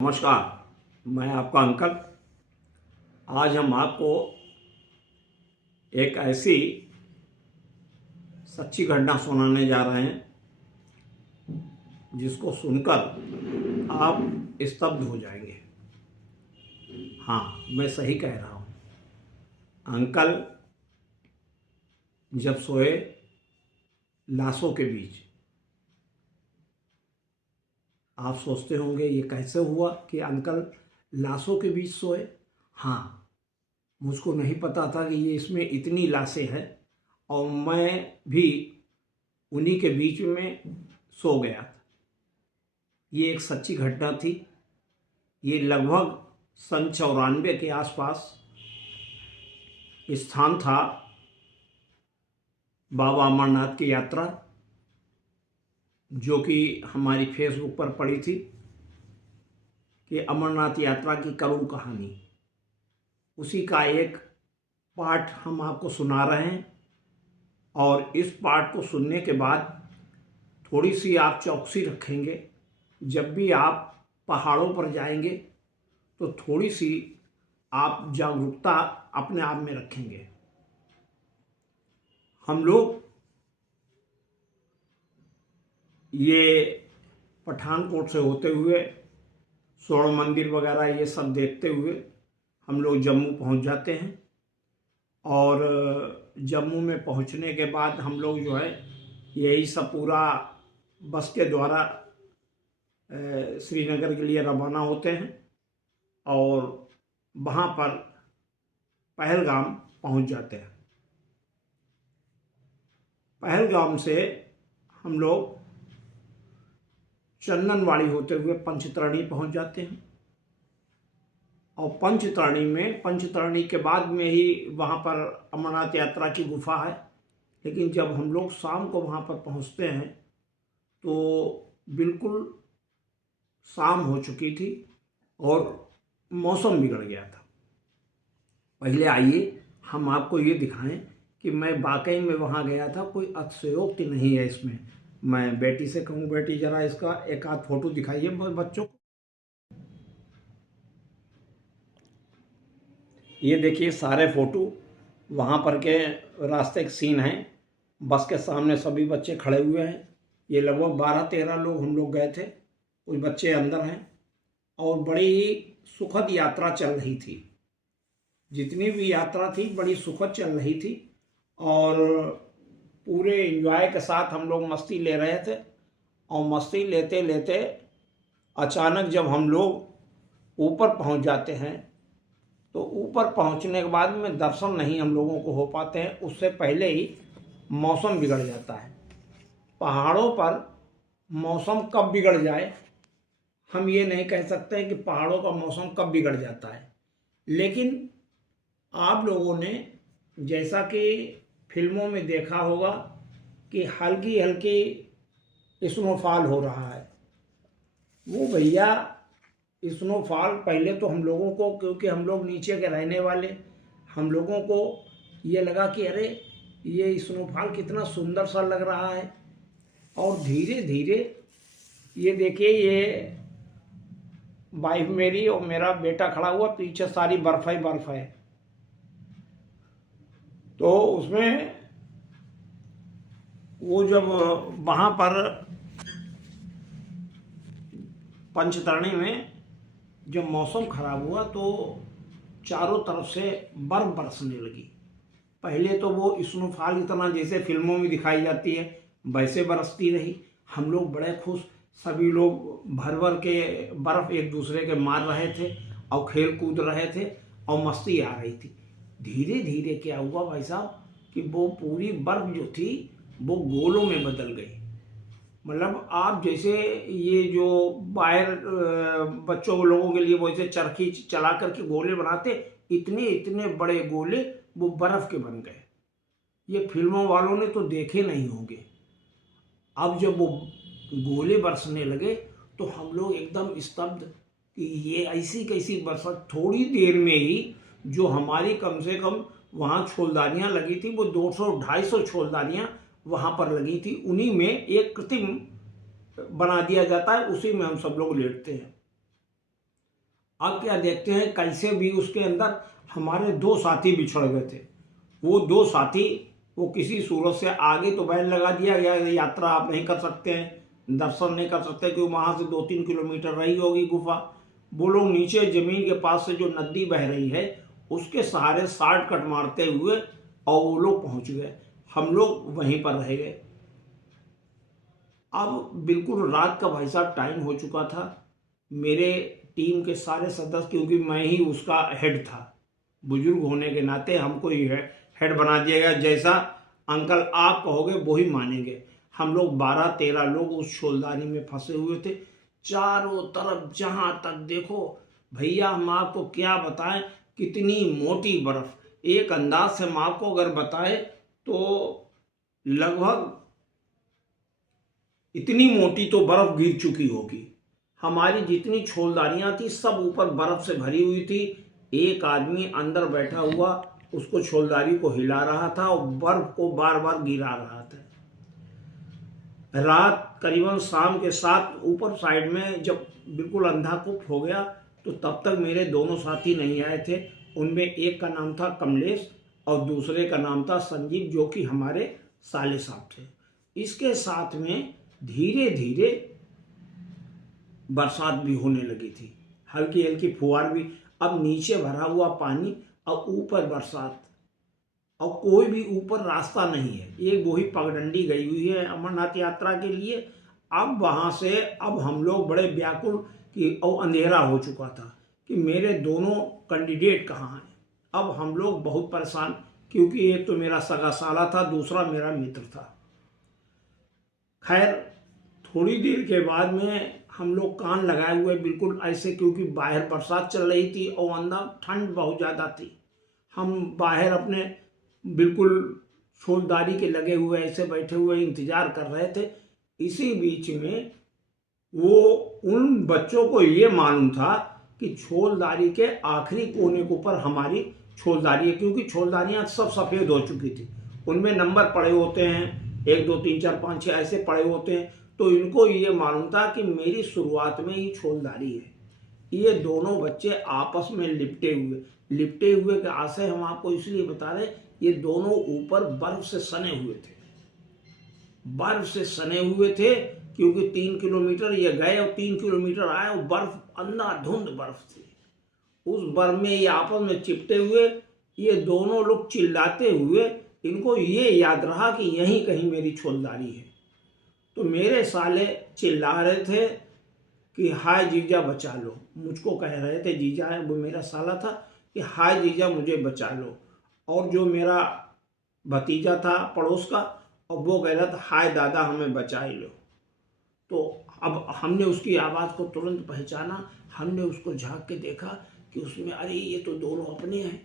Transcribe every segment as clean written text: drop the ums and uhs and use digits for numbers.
नमस्कार, मैं आपका अंकल। आज हम आपको एक ऐसी सच्ची घटना सुनाने जा रहे हैं जिसको सुनकर आप स्तब्ध हो जाएंगे। हाँ, मैं सही कह रहा हूँ। अंकल जब सोए लाशों के बीच, आप सोचते होंगे ये कैसे हुआ कि अंकल लाशों के बीच सोए। हाँ, मुझको नहीं पता था कि ये इसमें इतनी लाशें हैं और मैं भी उन्हीं के बीच में सो गया था। ये एक सच्ची घटना थी। ये लगभग सन 94 के आसपास स्थान था बाबा अमरनाथ की यात्रा, जो कि हमारी फेसबुक पर पड़ी थी कि अमरनाथ यात्रा की करुण कहानी। उसी का एक पार्ट हम आपको सुना रहे हैं और इस पार्ट को सुनने के बाद थोड़ी सी आप चौकसी रखेंगे। जब भी आप पहाड़ों पर जाएंगे तो थोड़ी सी आप जागरूकता अपने आप में रखेंगे। हम लोग ये पठानकोट से होते हुए स्वर्ण मंदिर वगैरह ये सब देखते हुए हम लोग जम्मू पहुंच जाते हैं और जम्मू में पहुंचने के बाद हम लोग जो है यही सब पूरा बस के द्वारा श्रीनगर के लिए रवाना होते हैं और वहाँ पर पहलगाम पहुंच जाते हैं। पहलगाम से हम लोग चंदनवाड़ी होते हुए पंचतरणी पहुंच जाते हैं और पंचतरणी के बाद में ही वहाँ पर अमरनाथ यात्रा की गुफा है। लेकिन जब हम लोग शाम को वहाँ पर पहुँचते हैं तो बिल्कुल शाम हो चुकी थी और मौसम बिगड़ गया था। पहले आइए हम आपको ये दिखाएं कि मैं वाकई में वहाँ गया था, कोई अतिशयोक्ति नहीं है इसमें। मैं बेटी से कहूँ, बेटी जरा इसका एक आध फोटो दिखाइए बच्चों को। ये देखिए सारे फोटो वहाँ पर के रास्ते के सीन हैं। बस के सामने सभी बच्चे खड़े हुए हैं। ये लगभग 12-13 लोग हम लोग गए थे, कुछ बच्चे अंदर हैं और बड़ी ही सुखद यात्रा चल रही थी। जितनी भी यात्रा थी बड़ी सुखद चल रही थी और पूरे एंजॉय के साथ हम लोग मस्ती ले रहे थे। और मस्ती लेते लेते अचानक जब हम लोग ऊपर पहुंच जाते हैं तो ऊपर पहुंचने के बाद में दर्शन नहीं हम लोगों को हो पाते हैं, उससे पहले ही मौसम बिगड़ जाता है। पहाड़ों पर मौसम कब बिगड़ जाए हम ये नहीं कह सकते हैं कि पहाड़ों का मौसम कब बिगड़ जाता है। लेकिन आप लोगों ने जैसा कि फिल्मों में देखा होगा कि हल्की हल्की स्नोफॉल हो रहा है। वो भैया स्नोफॉल पहले तो हम लोगों को, क्योंकि हम लोग नीचे के रहने वाले, हम लोगों को ये लगा कि अरे ये स्नोफॉल कितना सुंदर सा लग रहा है। और धीरे धीरे ये देखिए, ये वाइफ मेरी और मेरा बेटा खड़ा हुआ, पीछे सारी बर्फ ही बर्फ है। तो उसमें वो जब वहाँ पर पंचतरणी में जब मौसम खराब हुआ तो चारों तरफ से बर्फ बरसने लगी। पहले तो वो स्नोफॉल इतना जैसे फिल्मों में दिखाई जाती है वैसे बरसती रही। हम लोग बड़े खुश, सभी लोग भर भर के बर्फ एक दूसरे के मार रहे थे और खेल कूद रहे थे और मस्ती आ रही थी। धीरे धीरे क्या हुआ भाई साहब कि वो पूरी बर्फ जो थी वो गोलों में बदल गई। मतलब आप जैसे ये जो बाहर बच्चों लोगों के लिए वैसे चरखी चला करके गोले बनाते, इतने इतने बड़े गोले वो बर्फ के बन गए। ये फिल्मों वालों ने तो देखे नहीं होंगे। अब जब वो गोले बरसने लगे तो हम लोग एकदम स्तब्ध कि ये ऐसी कैसी बरसात। थोड़ी देर में ही जो हमारी कम से कम वहाँ छोलदानियाँ लगी थी, वो 200-250 छोलदानियाँ वहाँ पर लगी थी। उन्हीं में एक कृत्रिम बना दिया जाता है, उसी में हम सब लोग लेटते हैं। अब क्या देखते हैं कैसे भी उसके अंदर हमारे दो साथी बिछड़ गए थे। वो दो साथी वो किसी सूरत से आगे तो बैन लगा दिया गया, यात्रा आप नहीं कर सकते हैं, दर्शन नहीं कर सकते, क्योंकि वहाँ से 2-3 किलोमीटर रही होगी गुफा। वो लोग नीचे जमीन के पास से जो नदी बह रही है उसके सहारे शॉर्टकट मारते हुए और वो लोग पहुँच गए। हम लोग वहीं पर रह गए। अब बिल्कुल रात का भाई साहब टाइम हो चुका था। मेरे टीम के सारे सदस्य, क्योंकि मैं ही उसका हेड था, बुजुर्ग होने के नाते हमको ही हेड बना दिया गया, जैसा अंकल आप कहोगे वो ही मानेंगे। हम लोग 12-13 लोग उस शोलदारी में फंसे हुए थे। चारों तरफ जहां तक देखो भैया, हम आपको क्या बताएं, कितनी मोटी बर्फ। एक अंदाज से हम आपको अगर बताएं तो लगभग इतनी मोटी तो बर्फ गिर चुकी होगी। हमारी जितनी छोलदारियां थी सब ऊपर बर्फ से भरी हुई थी। एक आदमी अंदर बैठा हुआ उसको छोलदारी को हिला रहा था और बर्फ को बार बार गिरा रहा था। रात करीबन शाम के 7 ऊपर साइड में जब बिल्कुल अंधाधुंध हो गया तो तब तक मेरे दोनों साथी नहीं आए थे। उनमें एक का नाम था कमलेश और दूसरे का नाम था संजीव, जो कि हमारे साले साहब थे। इसके साथ में धीरे धीरे बरसात भी होने लगी थी, हल्की हल्की फुहार भी। अब नीचे भरा हुआ पानी और ऊपर बरसात, और कोई भी ऊपर रास्ता नहीं है। एक वही पगडंडी गई हुई है अमरनाथ यात्रा के लिए। अब वहाँ से अब हम लोग बड़े व्याकुल कि और अंधेरा हो चुका था कि मेरे दोनों कैंडिडेट कहाँ हैं। अब हम लोग बहुत परेशान, क्योंकि एक तो मेरा सगा साला था, दूसरा मेरा मित्र था। खैर थोड़ी देर के बाद में हम लोग कान लगाए हुए बिल्कुल ऐसे, क्योंकि बाहर बरसात चल रही थी और अंदर ठंड बहुत ज़्यादा थी। हम बाहर अपने बिल्कुल शोलदारी के लगे हुए ऐसे बैठे हुए इंतजार कर रहे थे। इसी बीच में वो उन बच्चों को ये मालूम था कि छोलदारी के आखिरी कोने के ऊपर हमारी छोलदारी है, क्योंकि छोलदारियाँ सब सफ़ेद हो चुकी थी। उनमें नंबर पड़े होते हैं, 1 2 3 4 5 6 ऐसे पड़े होते हैं। तो इनको ये मालूम था कि मेरी शुरुआत में ही छोलदारी है। ये दोनों बच्चे आपस में लिपटे हुए के आशय हम आपको इसलिए बता रहे, ये दोनों ऊपर बर्फ से सने हुए थे। बर्फ से सने हुए थे, क्योंकि 3 किलोमीटर ये गए और 3 किलोमीटर आए और बर्फ अंधाधुंध बर्फ थी। उस बर्फ में ये आपस में चिपटे हुए, ये दोनों लोग चिल्लाते हुए, इनको ये याद रहा कि यहीं कहीं मेरी छोलदारी है। तो मेरे साले चिल्ला रहे थे कि हाय जीजा बचा लो। मुझको कह रहे थे, जीजा है वो मेरा साला था, कि हाय जीजा मुझे बचा लो। और जो मेरा भतीजा था पड़ोस का, और वो कह रहा था हाय दादा हमें बचा ही लो। तो अब हमने उसकी आवाज़ को तुरंत पहचाना। हमने उसको झांक के देखा कि उसमें अरे ये तो दोनों अपने हैं।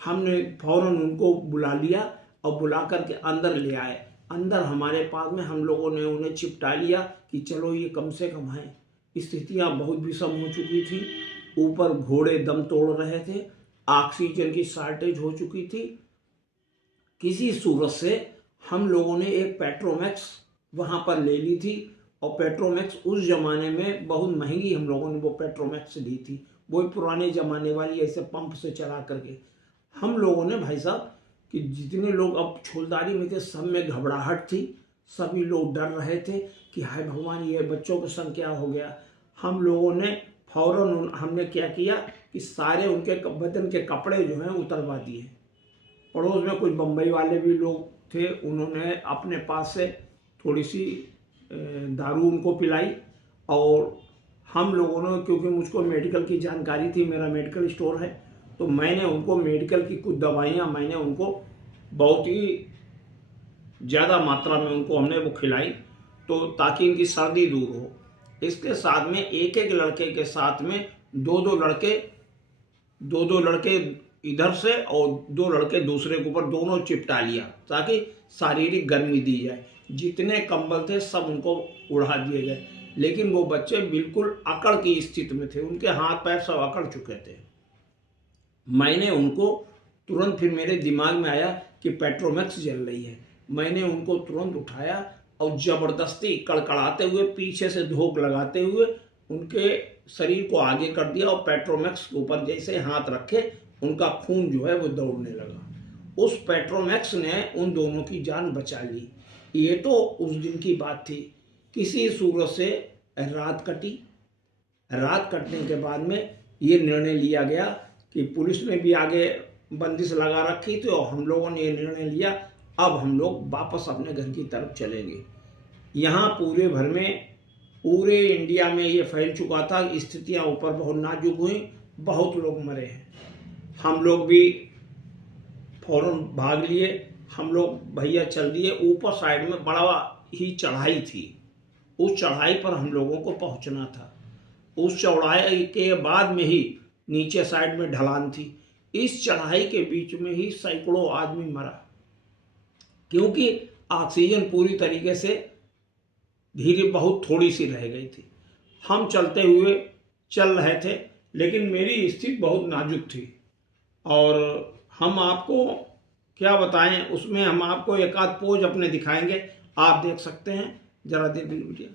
हमने फौरन उनको बुला लिया और बुला करके अंदर ले आए। अंदर हमारे पास में हम लोगों ने उन्हें चिपटा लिया कि चलो ये कम से कम है। स्थितियाँ बहुत विषम हो चुकी थी। ऊपर घोड़े दम तोड़ रहे थे, ऑक्सीजन की शॉर्टेज हो चुकी थी। किसी सूरत से हम लोगों ने एक पेट्रोमैक्स वहाँ पर ले ली थी, और पेट्रोमैक्स उस ज़माने में बहुत महंगी हम लोगों ने वो पेट्रोमैक्स ली थी, वो पुराने ज़माने वाली ऐसे पंप से चला करके। हम लोगों ने भाई साहब कि जितने लोग अब छोलदारी में थे सब में घबराहट थी, सभी लोग डर रहे थे कि हाय भगवान ये बच्चों के संग क्या हो गया। हम लोगों ने फौरन हमने क्या किया कि सारे उनके बदन के कपड़े जो हैं उतरवा दिए। पड़ोस में कुछ बम्बई वाले भी लोग थे, उन्होंने अपने पास से थोड़ी सी दारू उनको पिलाई। और हम लोगों ने, क्योंकि मुझको मेडिकल की जानकारी थी, मेरा मेडिकल स्टोर है, तो मैंने उनको मेडिकल की कुछ दवाइयाँ मैंने उनको बहुत ही ज़्यादा मात्रा में उनको हमने वो खिलाई, तो ताकि इनकी सर्दी दूर हो। इसके साथ में एक एक लड़के के साथ में दो दो लड़के इधर से और 2 लड़के दूसरे के ऊपर दोनों चिपटा लिया, ताकि शारीरिक गर्मी दी जाए। जितने कंबल थे सब उनको उड़ा दिए गए, लेकिन वो बच्चे बिल्कुल अकड़ की स्थिति में थे, उनके हाथ पैर सब अकड़ चुके थे। मैंने उनको तुरंत, फिर मेरे दिमाग में आया कि पेट्रोमैक्स जल रही है। मैंने उनको तुरंत उठाया और ज़बरदस्ती कड़कड़ाते हुए पीछे से धोख लगाते हुए उनके शरीर को आगे कर दिया और पेट्रोमैक्स के ऊपर जैसे हाथ रखे उनका खून जो है वो दौड़ने लगा। उस पेट्रोमैक्स ने उन दोनों की जान बचा ली। ये तो उस दिन की बात थी। किसी सूरत से रात कटी। रात कटने के बाद में ये निर्णय लिया गया कि पुलिस ने भी आगे बंदिश लगा रखी थी और हम लोगों ने ये निर्णय लिया अब हम लोग वापस अपने घर की तरफ चलेंगे। यहाँ पूरे भर में पूरे इंडिया में ये फैल चुका था, स्थितियाँ ऊपर बहुत नाजुक हुई, बहुत लोग मरे हैं। हम लोग भी फौरन भाग लिए। हम लोग भैया चल दिए। ऊपर साइड में बड़ा ही चढ़ाई थी, उस चढ़ाई पर हम लोगों को पहुंचना था। उस चौड़ाई के बाद में ही नीचे साइड में ढलान थी। इस चढ़ाई के बीच में ही सैकड़ों आदमी मरा, क्योंकि ऑक्सीजन पूरी तरीके से धीरे बहुत थोड़ी सी रह गई थी। हम चलते हुए चल रहे थे, लेकिन मेरी स्थिति बहुत नाजुक थी और हम आपको क्या बताएं, उसमें हम आपको एक आध पोज अपने दिखाएंगे, आप देख सकते हैं। जरा देख लीजिए।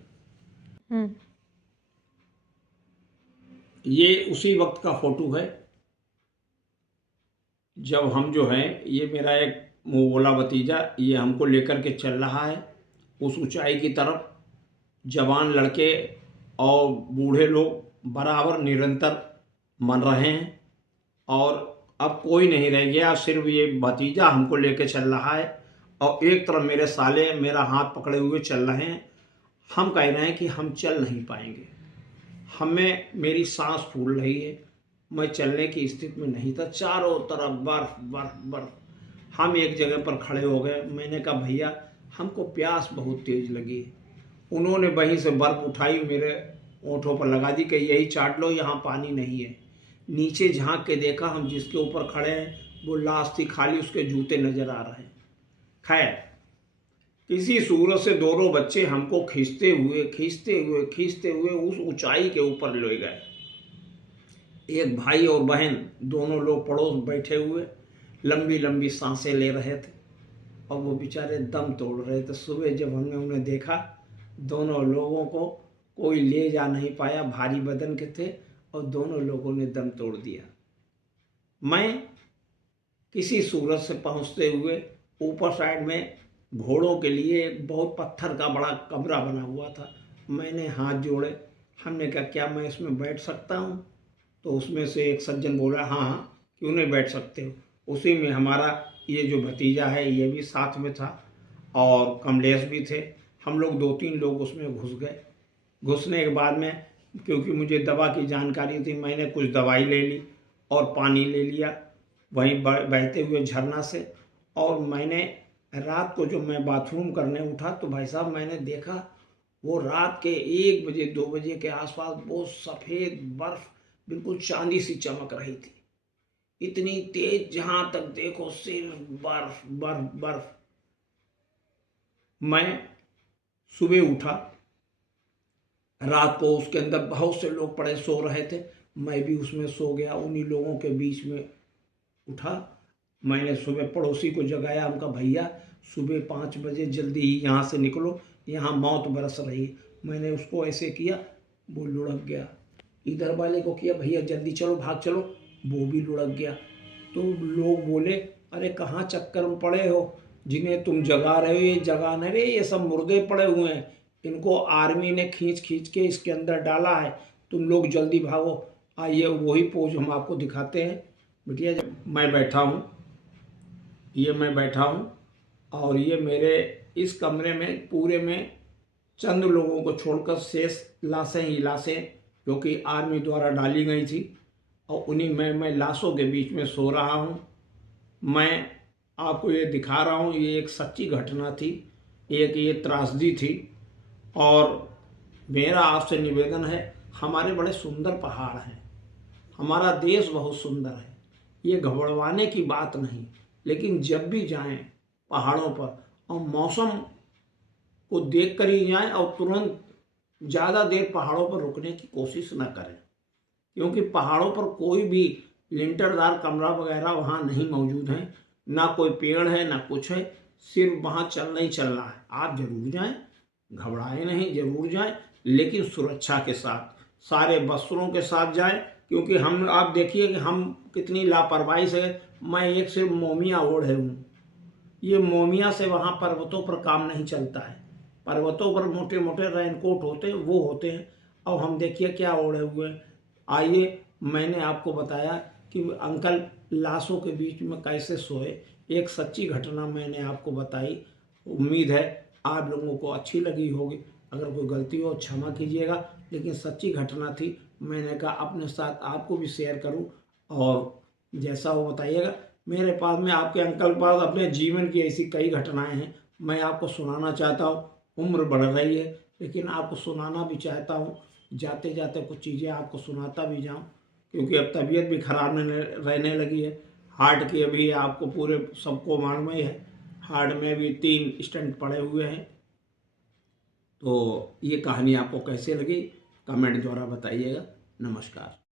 ये उसी वक्त का फोटो है जब हम जो है, ये मेरा एक मुँह बोला भतीजा, ये हमको लेकर के चल रहा है उस ऊंचाई की तरफ। जवान लड़के और बूढ़े लोग बराबर निरंतर मर रहे हैं और अब कोई नहीं रह गया, सिर्फ ये भतीजा हमको लेके चल रहा है और एक तरफ मेरे साले मेरा हाथ पकड़े हुए चल रहे हैं। हम कह रहे हैं कि हम चल नहीं पाएंगे, हमें मेरी सांस फूल रही है, मैं चलने की स्थिति में नहीं था। चारों तरफ बर्फ बर्फ बर्फ। हम एक जगह पर खड़े हो गए। मैंने कहा भैया हमको प्यास बहुत तेज लगी है। उन्होंने वहीं से बर्फ उठाई, मेरे ओंठों पर लगा दी कि यही चाट लो, यहाँ पानी नहीं है। नीचे झांक के देखा, हम जिसके ऊपर खड़े हैं वो लाश थी, खाली उसके जूते नजर आ रहे हैं। खैर किसी सूरत से दोनों बच्चे हमको खींचते हुए उस ऊंचाई के ऊपर ले गए। एक भाई और बहन दोनों लोग पड़ोस बैठे हुए लंबी लंबी सांसें ले रहे थे और वो बेचारे दम तोड़ रहे थे। सुबह जब हमने उन्हें देखा, दोनों लोगों को कोई ले जा नहीं पाया, भारी बदन के थे और दोनों लोगों ने दम तोड़ दिया। मैं किसी सूरत से पहुंचते हुए ऊपर साइड में घोड़ों के लिए एक बहुत पत्थर का बड़ा कमरा बना हुआ था। मैंने हाथ जोड़े, हमने कहा क्या मैं इसमें बैठ सकता हूँ? तो उसमें से एक सज्जन बोला हाँ हाँ क्यों नहीं बैठ सकते हो। उसी में हमारा ये जो भतीजा है ये भी साथ में था और कमलेश भी थे। हम लोग 2-3 लोग उसमें घुस गए। घुसने के बाद में क्योंकि मुझे दवा की जानकारी थी, मैंने कुछ दवाई ले ली और पानी ले लिया वहीं बहते हुए झरना से। और मैंने रात को जो मैं बाथरूम करने उठा तो भाई साहब मैंने देखा वो रात के 1 बजे 2 बजे के आसपास वो सफ़ेद बर्फ बिल्कुल चांदी सी चमक रही थी। इतनी तेज जहां तक देखो सिर्फ बर्फ बर्फ बर्फ। मैं सुबह उठा, रात को उसके अंदर बहुत से लोग पड़े सो रहे थे, मैं भी उसमें सो गया। उन्हीं लोगों के बीच में उठा। मैंने सुबह पड़ोसी को जगाया, हम कहा भैया सुबह 5 बजे जल्दी ही यहाँ से निकलो, यहाँ मौत बरस रही। मैंने उसको ऐसे किया, वो लुढ़क गया। इधर वाले को किया भैया जल्दी चलो भाग चलो, वो भी लुढ़क गया। तो लोग बोले अरे कहाँ चक्कर में पड़े हो, जिन्हें तुम जगा रहे हो ये जगा नहीं रहे, ये सब मुर्दे पड़े हुए हैं, इनको आर्मी ने खींच खींच के इसके अंदर डाला है, तुम लोग जल्दी भागो। आइए वही पोज हम आपको दिखाते हैं। बिटिया मैं बैठा हूँ, ये मैं बैठा हूँ और ये मेरे इस कमरे में पूरे में चंद लोगों को छोड़कर शेष लाशें ही लाशें जो कि आर्मी द्वारा डाली गई थी और उन्हीं में मैं लाशों के बीच में सो रहा हूँ। मैं आपको ये दिखा रहा हूँ, ये एक सच्ची घटना थी, एक ये त्रासदी थी। और मेरा आपसे निवेदन है, हमारे बड़े सुंदर पहाड़ हैं, हमारा देश बहुत सुंदर है, ये घबराने की बात नहीं, लेकिन जब भी जाएं पहाड़ों पर और मौसम को देख कर ही जाएं और तुरंत ज़्यादा देर पहाड़ों पर रुकने की कोशिश न करें, क्योंकि पहाड़ों पर कोई भी लिंटरदार कमरा वगैरह वहाँ नहीं मौजूद है, ना कोई पेड़ है ना कुछ है, सिर्फ वहाँ चलना ही चलना है। आप जरूर जाएं, घबराएं नहीं, जरूर जाएं, लेकिन सुरक्षा के साथ। सारे वस्त्रों के साथ जाएं, क्योंकि हम आप देखिए कि हम कितनी लापरवाही से, मैं एक सिर्फ मोमिया ओढ़े हूँ, ये मोमिया से वहाँ पर्वतों पर काम नहीं चलता है। पर्वतों पर मोटे मोटे रेनकोट होते हैं, वो होते हैं, और हम देखिए क्या ओढ़े हुए हैं। आइए, मैंने आपको बताया कि अंकल लाशों के बीच में कैसे सोए, एक सच्ची घटना मैंने आपको बताई। उम्मीद है आप लोगों को अच्छी लगी होगी। अगर कोई गलती हो क्षमा कीजिएगा, लेकिन सच्ची घटना थी, मैंने कहा अपने साथ आपको भी शेयर करूं, और जैसा हो बताइएगा। मेरे पास में आपके अंकल पास अपने जीवन की ऐसी कई घटनाएं हैं, मैं आपको सुनाना चाहता हूँ। उम्र बढ़ रही है, लेकिन आपको सुनाना भी चाहता हूँ। जाते जाते कुछ चीज़ें आपको सुनाता भी जाऊँ, क्योंकि अब तबीयत भी खराब रहने लगी है। हार्ट की अभी आपको पूरे सबको मालूम ही है, हार्ट में भी 3 स्टेंट पड़े हुए हैं। तो ये कहानी आपको कैसे लगी कमेंट द्वारा बताइएगा। नमस्कार।